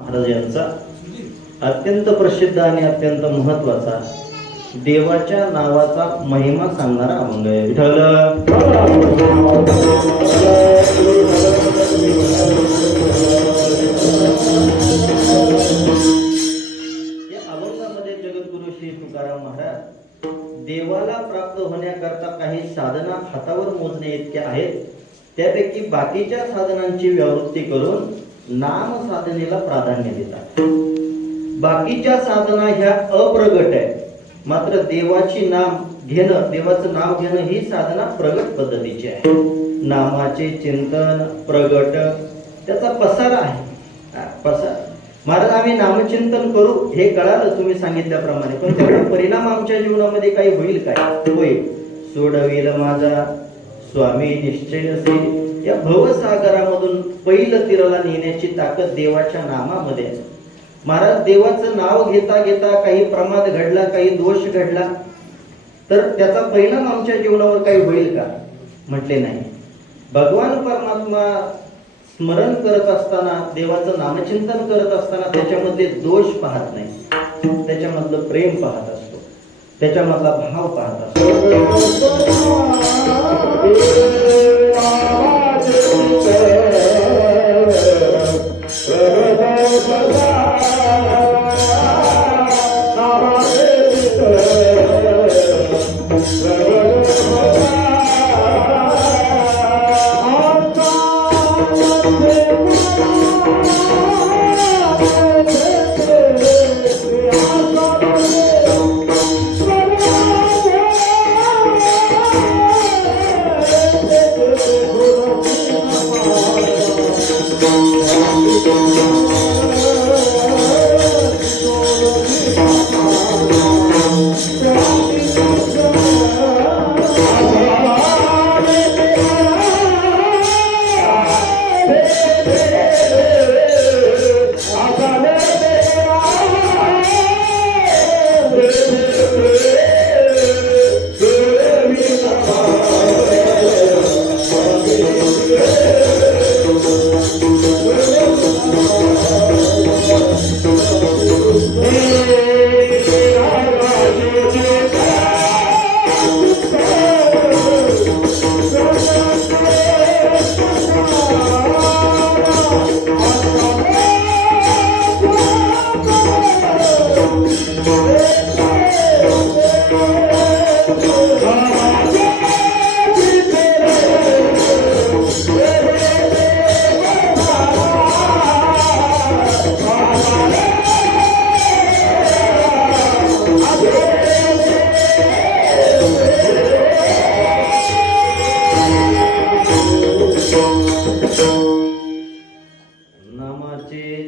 महाराज यांचा अत्यंत प्रसिद्ध आणि अत्यंत महत्वाचा देवाच्या नावाचा महिमा सांगणारा अभंग आहे. विठ्ठल या अभंगामध्ये जगद्गुरु श्री तुकाराम महाराज देवाला प्राप्त होण्याकरता काही साधना हातावर मोजणे इतके आहेत. त्यापैकी बाकीच्या साधनांची व्यावृत्ती करून नाम साधनेला प्राधान्य देतात. बाकीच्या साधना ह्या अप्रगट आहे, मात्र देवाची नाम घेणं, देवाचं नाव घेणं ही साधना प्रगट पद्धतीची आहे. नामाचे चिंतन प्रगट त्याचा पसारा आहे. महाराज आम्ही नामचिंतन करू हे कळालं तुम्ही सांगितल्याप्रमाणे, पण त्याचा परिणाम आमच्या जीवनामध्ये काही होईल काय? होईल. सोडविल माझा स्वामी निश्चय या भवसागरामधून पहिलं तीराला नेण्याची ताकद देवाच्या नामामध्ये आहे. महाराज देवाचं नाव घेता घेता काही प्रमाद घडला, काही दोष घडला तर त्याचा परिणाम आमच्या जीवनावर काही होईल का? म्हटले नाही. भगवान परमात्मा स्मरण करत असताना, देवाचं नामचिंतन करत असताना त्याच्यामध्ये दोष पाहत नाही, त्याच्यामधलं प्रेम पाहत असतो, त्याच्यामधला भाव पाहत असतो.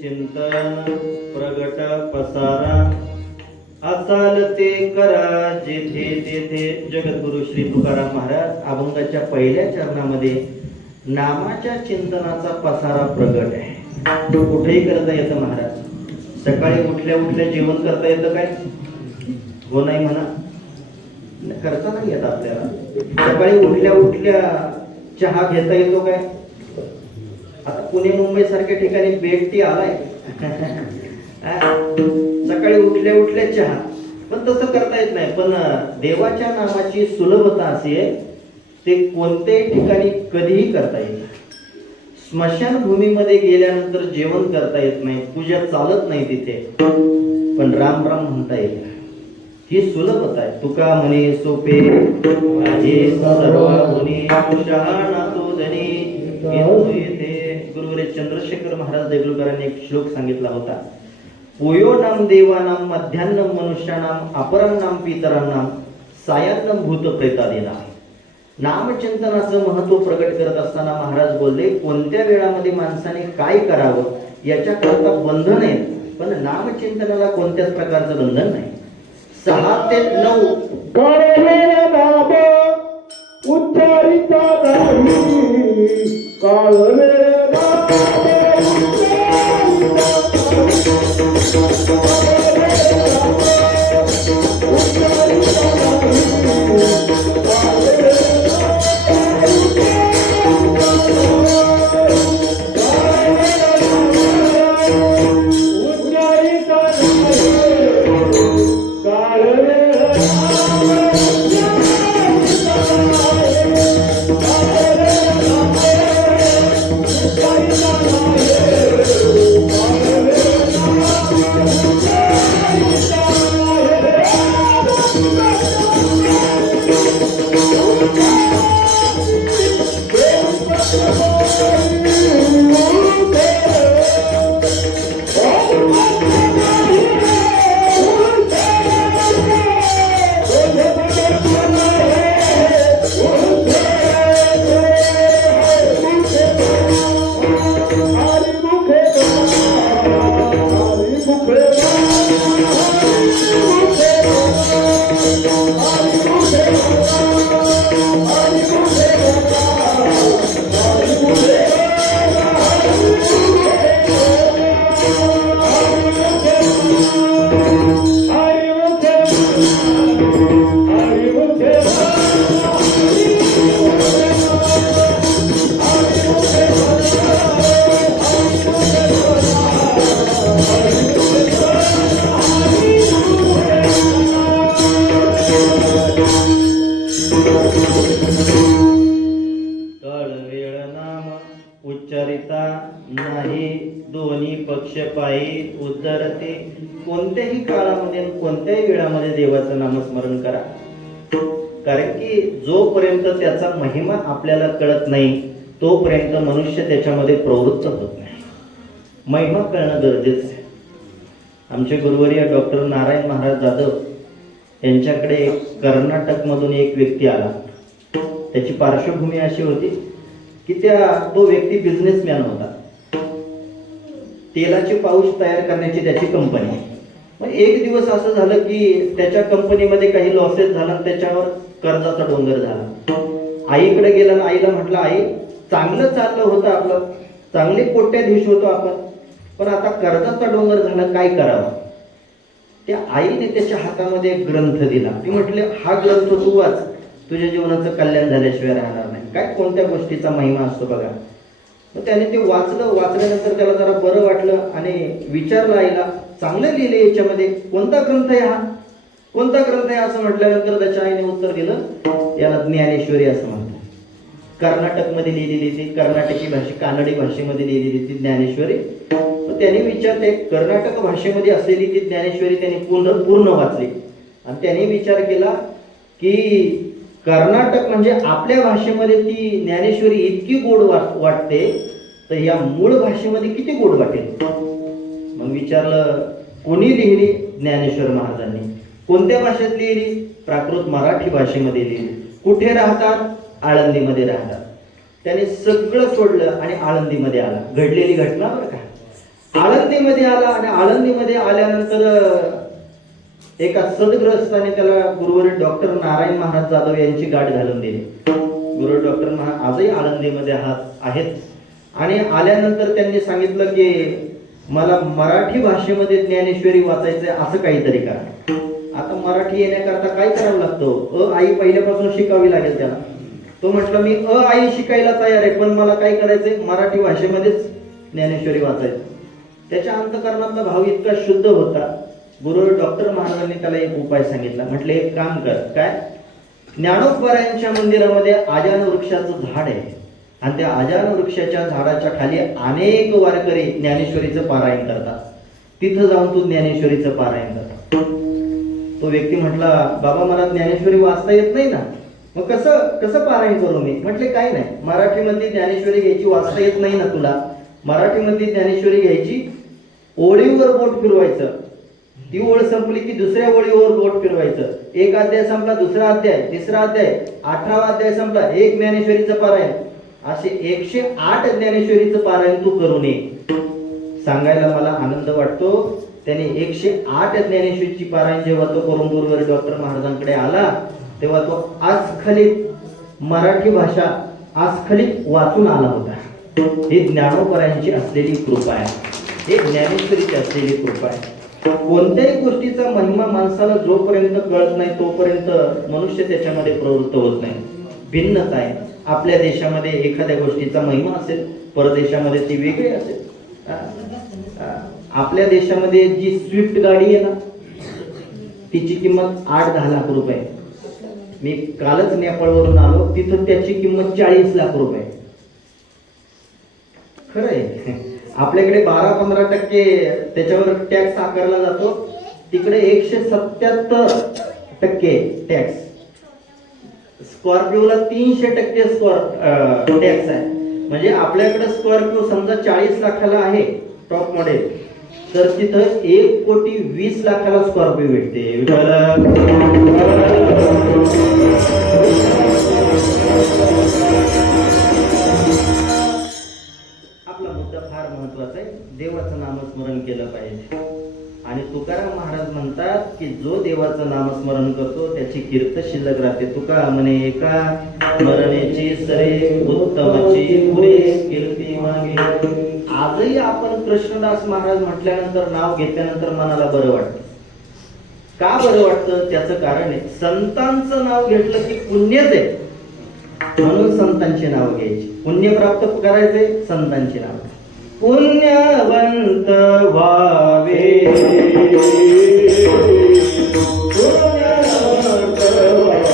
चिंतन प्रगट पसारा असाल ते करा जेथे तेथे. जगद्गुरु श्री तुकाराम महाराज अभंगाच्या पहिल्या चरणामध्ये नामाच्या चिंतनाचा पसारा प्रगट आहे. तो कुठेही करता येतं महाराज. सकाळी उठल्या उठल्या जेवण करता येतं काय? हो नाही म्हणा, करता नाही येत आपल्याला. सकाळी उठल्या उठल्या चहा घेता येतो काय? आता पुणे मुंबई सारख्या ठिकाणी बेड टी आलाय. सकाळी उठल्या उठल्या चहा, पण तसं करता येत नाही. पण देवाच्या नामाची सुलभता अशी आहे, ते कोणत्याही ठिकाणी कधीही करता येईल. स्मशानभूमीमध्ये गेल्यानंतर जेवण करता येत नाही, पूजा चालत नाही तिथे, पण राम राम म्हणता येईल. ही सुलभता आहे. तुका म्हणे सोपे माझे सर्व मुनी शहाणा तो धनी येथे. गुरुवरे चंद्रशेखर महाराज देगलूकरांनी एक श्लोक सांगितला होता. पोयो नाम देवानाम मध्यान्नम मनुष्यानाम अपरान्नाम पितरांनाम सायान्नम भूत प्रेतादीनाम. नामचिंतनाचं महत्व प्रकट करत असताना महाराज बोलले, कोणत्या वेळामध्ये माणसाने काय करावं याच्या करता बंधन आहे, पण नामचिंतनाला कोणत्याच प्रकारचं बंधन नाही. 6 ते 9 उच्चारिता नाही काळवे उच्चारिता नाही दोन्ही पक्ष पायी उद्धरते. कोणत्याही काळामध्ये आणि कोणत्याही वेळामध्ये देवाचं नामस्मरण करा, कारण की जोपर्यंत त्याचा महिमा आपल्याला कळत नाही तोपर्यंत मनुष्य त्याच्यामध्ये प्रवृत्त होत नाही. महिमा कळणं गरजेचं आहे. आमचे गुरुवर्य डॉक्टर नारायण महाराज जाधव यांच्याकडे कर्नाटकमधून एक व्यक्ती आला. त्याची पार्श्वभूमी अशी होती की तो व्यक्ती बिझनेसमॅन होता. तेलाचे पाऊच तयार करण्याची त्याची कंपनी. मग एक दिवस असं झालं की त्याच्या कंपनीमध्ये काही लॉसेस झाला आणि त्याच्यावर कर्जाचा डोंगर झाला. आईकडे गेला आणि आईला म्हटलं, आई चांगलं चाललं होतं आपलं, चांगले कोट्याधीश होतो आपण, पण आता कर्जाचा डोंगर झाला, काय करावं? त्या आईने त्याच्या हातामध्ये एक ग्रंथ दिला. ती म्हटले, हा ग्रंथ तू वाच, तुझ्या जीवनाचं कल्याण झाल्याशिवाय राहणार नाही. काय कोणत्या गोष्टीचा महिमा असतो बघा. मग त्याने ते वाचल्यानंतर त्याला जरा बरं वाटलं आणि विचारलं आईला, चांगलं लिहिले याच्यामध्ये, कोणता ग्रंथ आहे हा, कोणता ग्रंथ आहे असं म्हटल्यानंतर त्याच्या आईने उत्तर दिलं, याला ज्ञानेश्वरी असं म्हणतात. कर्नाटकमध्ये लिहिलेली ती, कर्नाटकी कानडी भाषेमध्ये लिहिलेली ती ज्ञानेश्वरी. त्याने विचारले, कर्नाटक भाषेमध्ये असलेली ती ज्ञानेश्वरी त्याने पूर्ण वाचली आणि त्याने विचार केला की कर्नाटक म्हणजे आपल्या भाषेमध्ये ती ज्ञानेश्वरी इतकी गोड वाटते, तर या मूळ भाषेमध्ये किती गोड वाटेल. मग विचारलं, कोणी लिहिली? ज्ञानेश्वर महाराजांनी. कोणत्या भाषेत लिहिली? प्राकृत मराठी भाषेमध्ये लिहिली. कुठे राहतात? आळंदीमध्ये राहतात. त्याने सगळं सोडलं आणि आळंदीमध्ये आला. घडलेली घटना बरं का. आळंदीमध्ये आला आणि आळंदीमध्ये आल्यानंतर एका सदग्रस्ताने त्याला गुरुवर डॉक्टर नारायण महाराज जाधव यांची गाठ घालून दिली. गुरु डॉक्टर महाराज आजही आळंदीमध्ये आहेत. आणि आल्यानंतर त्यांनी सांगितलं की मला मराठी भाषेमध्ये ज्ञानेश्वरी वाचायचंय, असं काहीतरी करा. आता मराठी येण्याकरता काय करावं लागतं? आई पहिल्यापासून शिकावी लागेल त्याला. तो म्हटलं, मी आई शिकायला तयार आहे, पण मला काय करायचंय? मराठी भाषेमध्येच ज्ञानेश्वरी वाचायचं. त्याच्या अंतःकरणातला भाव इतका शुद्ध होता. गुरु डॉक्टर महाराजांनी त्याला एक उपाय सांगितला. म्हटले, एक काम कर. काय? ज्ञानोबरायांच्या मंदिरामध्ये आजान वृक्षाचं झाड आहे आणि त्या आजान वृक्षाच्या झाडाच्या खाली अनेक वारकरी ज्ञानेश्वरीचं पारायण करतात. तिथं जाऊन तू ज्ञानेश्वरीचं पारायण कर. तो व्यक्ती म्हटला, बाबा मला ज्ञानेश्वरी वाचता येत नाही ना, मग कसं पारायण करू मी? म्हटले, काय नाही, मराठीमध्ये ज्ञानेश्वरी घ्यायची, वाचता येत नाही ना तुला, मराठीमध्ये ज्ञानेश्वरी घ्यायची, ओळीवर बोट फिरवायचं, ती ओळ संपली की दुसऱ्या ओळीवर बोट फिरवायचं, एक अध्याय संपला, दुसरा अध्याय, तिसरा अध्याय, 18वा अध्याय संपला, एक ज्ञानेश्वरीचं पारायण, असे 108 ज्ञानेश्वरीचं पारायण तू करून ये. सांगायला मला आनंद वाटतो. त्याने 108 ज्ञानेश्वरीची पारायण जेव्हा तो करून गुरुवर डॉक्टर महाराजांकडे आला तेव्हा तो आस्खलित मराठी भाषा आस्खलित वाचून आला होता. ही ज्ञानोबरायांची असलेली कृपा आहे, हे ज्ञानेश्वरीची असलेली कृपा आहे. कोणत्याही गोष्टीचा महिमा माणसाला जोपर्यंत कळत नाही तोपर्यंत मनुष्य त्याच्यामध्ये प्रवृत्त होत नाही. भिन्नता आहे. आपल्या देशामध्ये एखाद्या गोष्टीचा महिमा असेल, परदेशामध्ये ती वेगळी असेल. आपल्या देशामध्ये जी स्विफ्ट गाडी आहे ना, तिची किंमत 8-10 लाख रुपये. मी कालच नेपाळवरून आलो, तिथं त्याची किंमत 40 लाख रुपये. खरं आहे. आपल्याकडे 12-15% त्याच्यावर टॅक्स आकारला जातो, तिकडे 177% टॅक्स. स्कॉर्पिओला 300% टॅक्स आहे. म्हणजे आपल्याकडे स्कॉर्पिओ समजा 40 लाखाला आहे टॉप मॉडेल, तर तिथं 1,20,00,000 स्कॉर्पिओ भेटते. आपला मुद्दा फार महत्वाचा आहे. देवाचं नामस्मरण केलं पाहिजे. आणि तुकाराम महाराज म्हणतात की जो देवाचं नामस्मरण करतो त्याची कीर्त शिल्लक राहते. तुका म्हणे, एका स्मरणेची सरे उत्तमची पुरे कीर्ती मागे. आजही आपण कृष्णदास महाराज म्हटल्यानंतर, नाव घेतल्यानंतर मनाला बरं वाटतं. का बरं वाटतं? त्याचं कारण आहे, संतांचं नाव घेतलं की पुण्यच आहे, म्हणून संतांची नाव घ्यायची. पुण्य प्राप्त करायचे, संतांची नाव. पुण्यवंत व्हावे, पुण्यवंत व्हावे,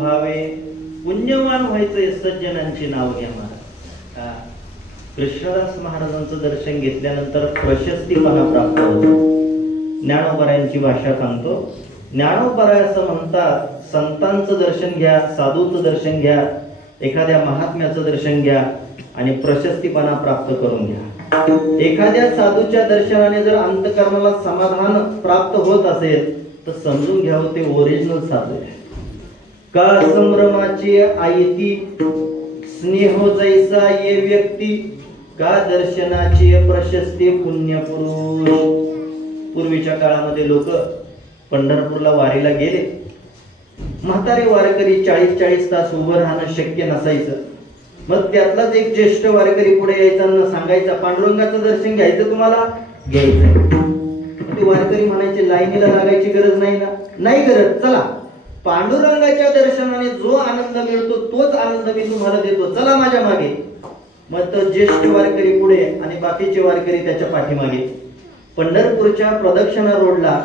व्हावे, पुण्यवान व्हायचे, सज्जनांची नाव घ्या महाराज. हा. कृष्णदास महाराजांचं दर्शन घेतल्यानंतर प्रशस्तीपणा प्राप्त होतो. ज्ञानोबरायांची भाषा सांगतो. ज्ञानोबराय असं म्हणतात, संतांचं दर्शन घ्या, साधूचं दर्शन घ्या, एखाद्या महात्म्याचं दर्शन घ्या आणि प्रशस्तीपणा प्राप्त करून घ्या. एखाद्या साधूच्या दर्शनाने जर अंतकरणाला समाधान प्राप्त होत असेल तर समजून घ्यावं ते ओरिजिनल साधू आहे. का संभ्रमाची आयती स्नेह जैसा ये व्यक्ती, का दर्शनाची प्रशस्ती पुण्यपुरुष. पूर्वीच्या काळामध्ये लोक पंढरपूरला वारीला गेले. म्हातारे वारकरी 40-40 तास उभं राहणं शक्य नसायचं. मग त्यातलाच एक ज्येष्ठ वारकरी पुढे यायचा आणि सांगायचा, पांडुरंगाचं दर्शन घ्यायचं तुम्हाला, घ्यायचं. ते वारकरी म्हणायचे, लाईनीला लागायची गरज नाही ना. नाही गरज, चला पांडुरंगाच्या दर्शनाने जो आनंद मिळतो तोच आनंद मी तुम्हाला देतो, चला माझ्या मागे. मग तो ज्येष्ठ वारकरी पुढे आणि बाकीचे वारकरी त्याच्या पाठीमागे. पंढरपूरच्या प्रदक्षिणा रोडला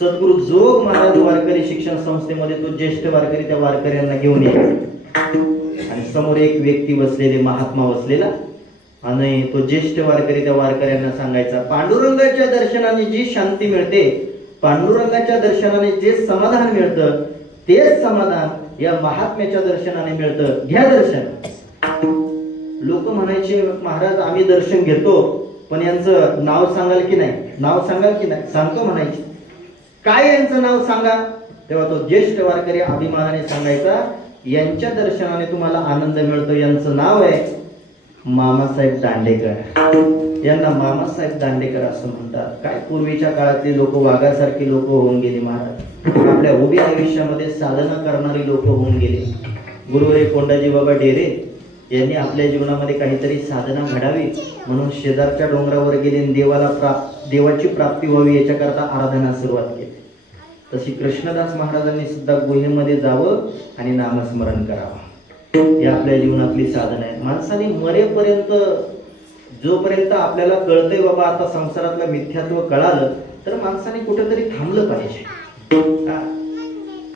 सद्गुरु जोग महाराज वारकरी शिक्षण संस्थेमध्ये तो ज्येष्ठ वारकरी त्या वारकऱ्यांना घेऊन यायचा आणि समोर एक व्यक्ती बसलेले, महात्मा बसलेला, आणि तो ज्येष्ठ वारकरी त्या वारकऱ्यांना सांगायचा, पांडुरंगाच्या दर्शनाने जी शांती मिळते, पांडुरंगाच्या दर्शनाने जे समाधान मिळतं तेच समाधान या महात्म्याच्या दर्शनाने मिळतं, घ्या दर्शन. लोक म्हणायचे, महाराज आम्ही दर्शन घेतो पण यांचं नाव सांगाल की नाही, नाव सांगाल की नाही. सांगतो म्हणायचे. काय यांचं नाव सांगा. तेव्हा तो ज्येष्ठ वारकरी अभिमानाने सांगायचा, यांच्या दर्शनाने तुम्हाला आनंद मिळतो, यांचं नाव आहे मामासाहेब दांडेकर. यांना मामासाहेब दांडेकर असं म्हणतात. काय पूर्वीच्या काळातली लोक वाघासारखी लोक होऊन गेली महाराज. आपल्या उभ्या आयुष्यामध्ये साधना करणारी लोक होऊन गेली. गुरुवारी कोंडाजी बाबा डेरे यांनी आपल्या जीवनामध्ये काहीतरी साधना घडावी म्हणून शेजारच्या डोंगरावर गेले आणि देवाची प्राप्ती व्हावी याच्याकरता आराधना सुरुवात केली. तशी कृष्णदास महाराजांनी सुद्धा गुहेमध्ये जावं आणि नामस्मरण करावं. ही आपल्या जीवनातली साधना आहे. माणसाने मरेपर्यंत, जोपर्यंत आपल्याला कळतंय बाबा आता संसारातलं मिथ्यात्व कळालं, तर माणसाने कुठेतरी थांबलं पाहिजे.